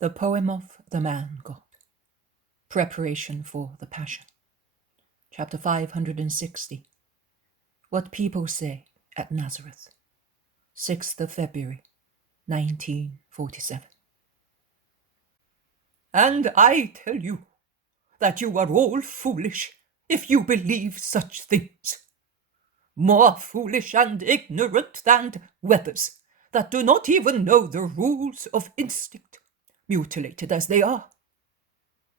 The Poem of the Man God. Preparation for the Passion. Chapter 560. What People Say at Nazareth. 6th of February, 1947. And I tell you that you are all foolish if you believe such things. More foolish and ignorant than weapons that do not even know the rules of instinct, mutilated as they are.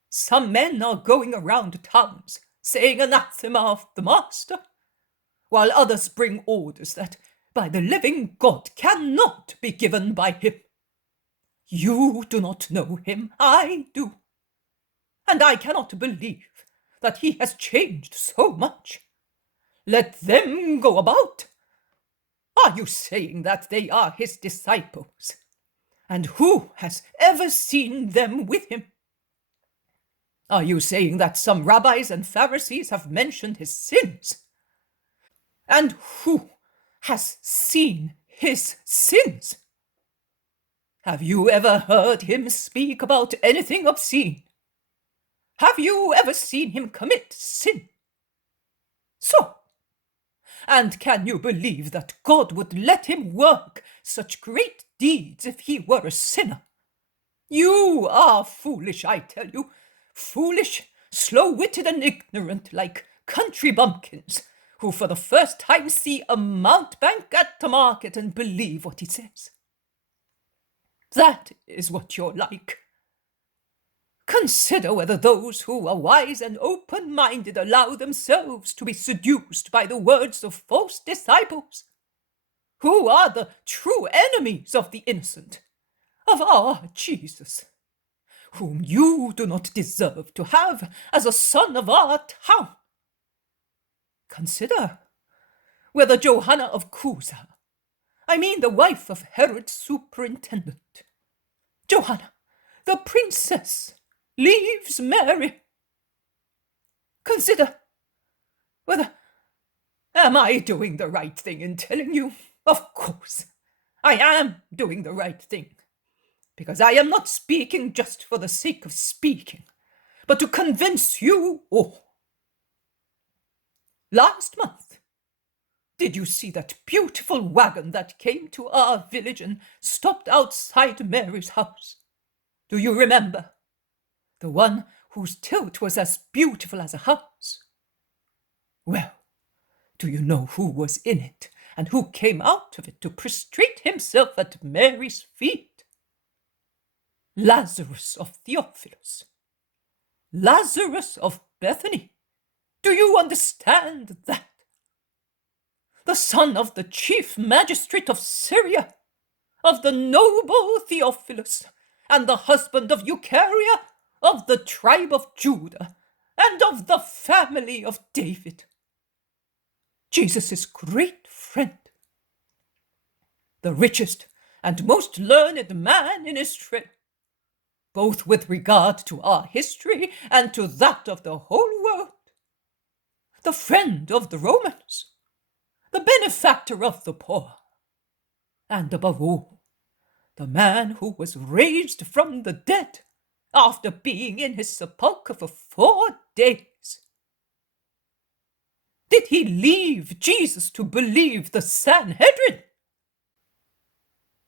Some men are going around towns saying anathema of the master, while others bring orders that by the living God cannot be given by him. You do not know him, I do. And I cannot believe that he has changed so much. Let them go about. Are you saying that they are his disciples? And who has ever seen them with him? Are you saying that some rabbis and Pharisees have mentioned his sins? And who has seen his sins? Have you ever heard him speak about anything obscene? Have you ever seen him commit sin? So, and can you believe that God would let him work such great deeds if he were a sinner? You are foolish, I tell you. Foolish, slow-witted and ignorant like country bumpkins, who for the first time see a mountebank at the market and believe what he says. That is what you're like. Consider whether those who are wise and open-minded allow themselves to be seduced by the words of false disciples, who are the true enemies of the innocent, of our Jesus, whom you do not deserve to have as a son of our town. Consider whether Johanna of Cusa, I mean the wife of Herod's superintendent, Johanna, the princess, leaves Mary. Consider whether, am I doing the right thing in telling you? Of course, I am doing the right thing, because I am not speaking just for the sake of speaking, but to convince you all. Last month, did you see that beautiful wagon that came to our village and stopped outside Mary's house? Do you remember? The one whose tilt was as beautiful as a house. Well, do you know who was in it and who came out of it to prostrate himself at Mary's feet? Lazarus of Theophilus. Lazarus of Bethany. Do you understand that? The son of the chief magistrate of Syria, of the noble Theophilus, and the husband of Eucharia, of the tribe of Judah, and of the family of David. Jesus' great friend, the richest and most learned man in Israel, both with regard to our history and to that of the whole world, the friend of the Romans, the benefactor of the poor, and above all, the man who was raised from the dead after being in his sepulchre for 4 days. Did he leave Jesus to believe the Sanhedrin?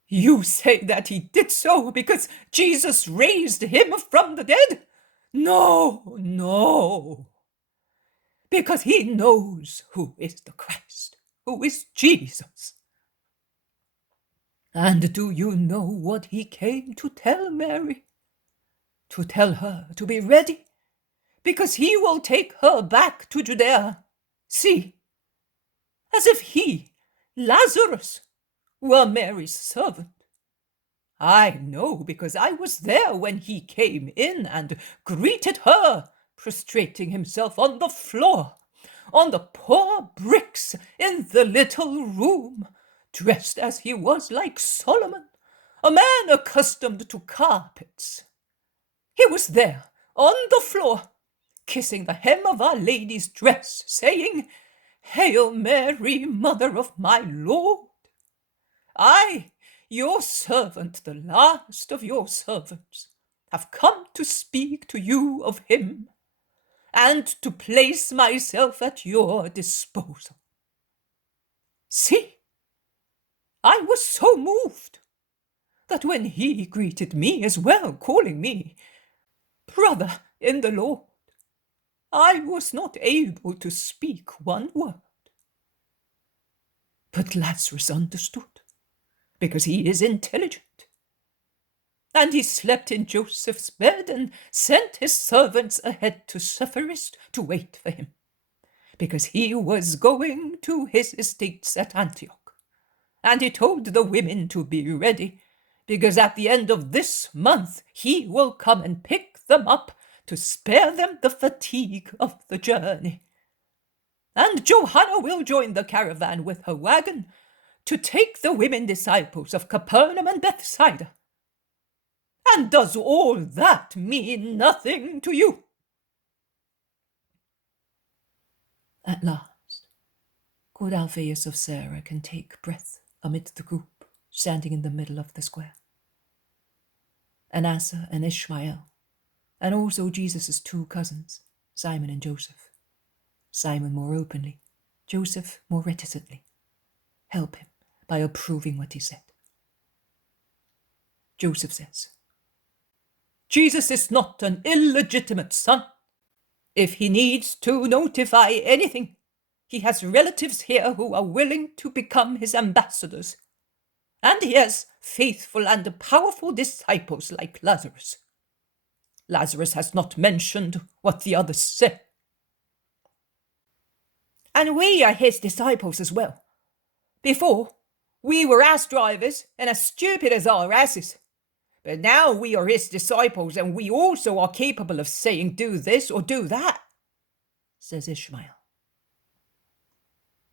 You say that he did so because Jesus raised him from the dead? No, no. Because he knows who is the Christ, who is Jesus. And do you know what he came to tell Mary? To tell her to be ready, because he will take her back to Judea. See, as if he, Lazarus, were Mary's servant. I know, because I was there when he came in and greeted her, prostrating himself on the floor, on the poor bricks in the little room, dressed as he was like Solomon, a man accustomed to carpets. He was there, on the floor, kissing the hem of Our Lady's dress, saying, "Hail Mary, Mother of my Lord! I, your servant, the last of your servants, have come to speak to you of him, and to place myself at your disposal. See, I was so moved that when he greeted me as well, calling me brother in the Lord, I was not able to speak one word. But Lazarus understood, because he is intelligent. And he slept in Joseph's bed and sent his servants ahead to Sepphoris to wait for him, because he was going to his estates at Antioch. And he told the women to be ready, because at the end of this month he will come and pick them up to spare them the fatigue of the journey. And Johanna will join the caravan with her wagon to take the women disciples of Capernaum and Bethsaida. And does all that mean nothing to you? At last, good Alphaeus of Sarah can take breath amid the group standing in the middle of the square. And Asa and Ishmael, and also Jesus' two cousins, Simon and Joseph. Simon more openly, Joseph more reticently, help him by approving what he said. Joseph says, Jesus is not an illegitimate son. If he needs to notify anything, he has relatives here who are willing to become his ambassadors. And he has faithful and powerful disciples like Lazarus. Lazarus has not mentioned what the others say. And we are his disciples as well. Before, we were ass drivers and as stupid as our asses. But now we are his disciples, and we also are capable of saying, do this or do that, says Ishmael.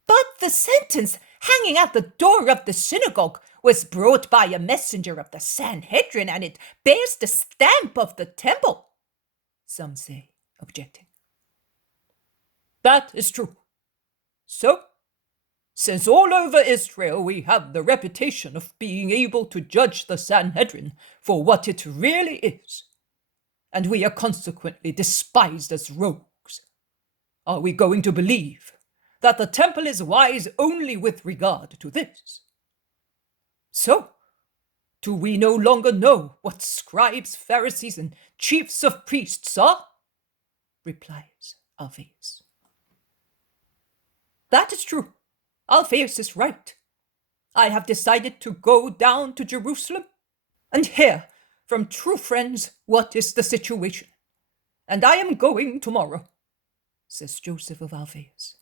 But the sentence hanging at the door of the synagogue was brought by a messenger of the Sanhedrin, and it bears the stamp of the temple, some say, objecting. That is true. So, since all over Israel we have the reputation of being able to judge the Sanhedrin for what it really is, and we are consequently despised as rogues, are we going to believe that the temple is wise only with regard to this? So, do we no longer know what scribes, Pharisees, and chiefs of priests are? Replies Alphaeus. That is true. Alphaeus is right. I have decided to go down to Jerusalem and hear from true friends what is the situation. And I am going tomorrow, says Joseph of Alphaeus.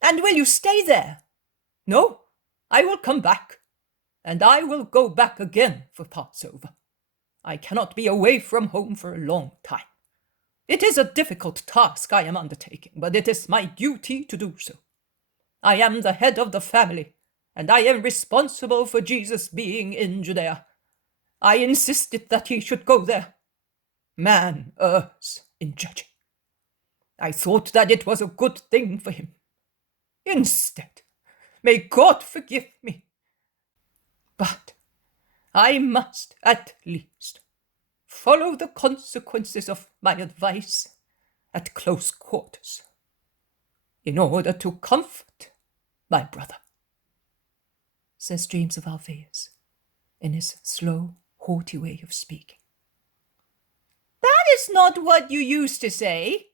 And will you stay there? No, I will come back, and I will go back again for Passover. I cannot be away from home for a long time. It is a difficult task I am undertaking, but it is my duty to do so. I am the head of the family, and I am responsible for Jesus being in Judea. I insisted that he should go there. Man errs in judging. I thought that it was a good thing for him. Instead, may God forgive me. But I must at least follow the consequences of my advice at close quarters, in order to comfort my brother, says James of Alphaeus, in his slow, haughty way of speaking. That is not what you used to say,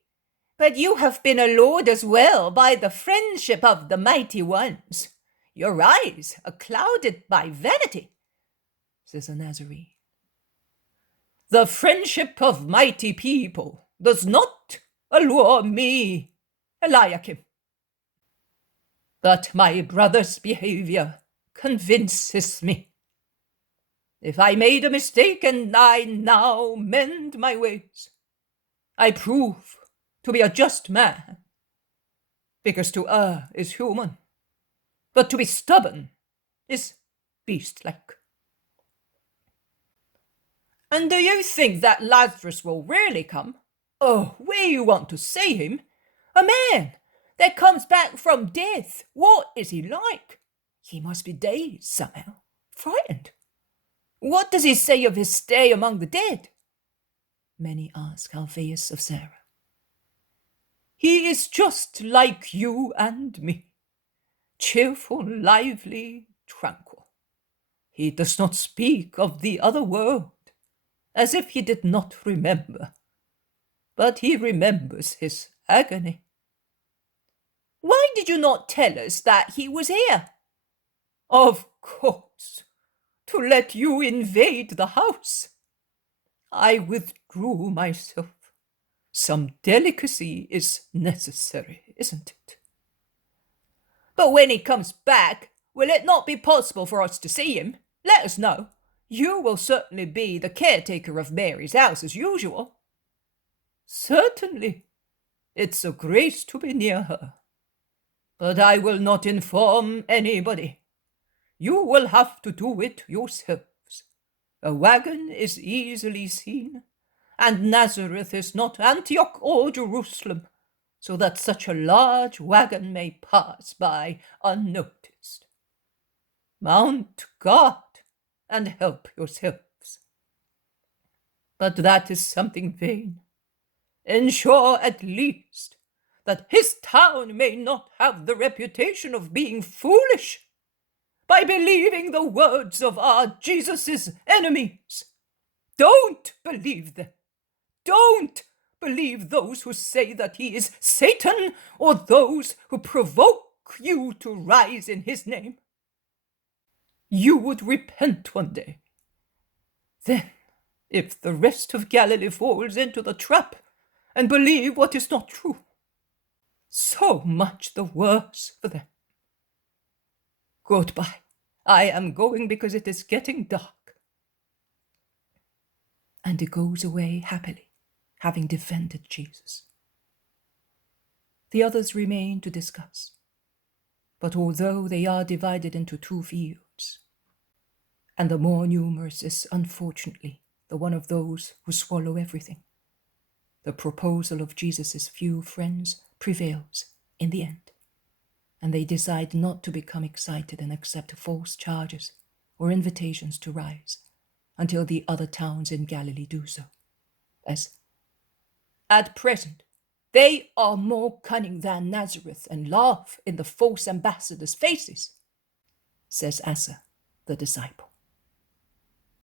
but you have been allured as well by the friendship of the mighty ones. Your eyes are clouded by vanity, says a Nazarene. The friendship of mighty people does not allure me, Eliakim. But my brother's behavior convinces me. If I made a mistake and I now mend my ways, I prove to be a just man, because to err is human, but to be stubborn is beast-like. And do you think that Lazarus will really come? Oh, we want to see him. A man that comes back from death. What is he like? He must be dazed somehow, frightened. What does he say of his stay among the dead? many ask Alphaeus of Sarah. He is just like you and me, cheerful, lively, tranquil. He does not speak of the other world, as if he did not remember, but he remembers his agony. Why did you not tell us that he was here? Of course, to let you invade the house. I withdrew myself. Some delicacy is necessary, isn't it? But when he comes back, will it not be possible for us to see him? Let us know. You will certainly be the caretaker of Mary's house as usual. Certainly. It's a grace to be near her. But I will not inform anybody. You will have to do it yourselves. A wagon is easily seen, and Nazareth is not Antioch or Jerusalem, so that such a large wagon may pass by unnoticed. Mount guard and help yourselves. But that is something vain. Ensure at least that his town may not have the reputation of being foolish by believing the words of our Jesus' enemies. Don't believe them. Don't believe those who say that he is Satan or those who provoke you to rise in his name. You would repent one day. Then, if the rest of Galilee falls into the trap and believe what is not true, so much the worse for them. Goodbye. I am going because it is getting dark. And he goes away happily, having defended Jesus. The others remain to discuss, but although they are divided into two fields, and the more numerous is, unfortunately, the one of those who swallow everything, the proposal of Jesus' few friends prevails in the end, and they decide not to become excited and accept false charges or invitations to rise until the other towns in Galilee do so, as at present they are more cunning than Nazareth and laugh in the false ambassadors' faces, says Asa, the disciple.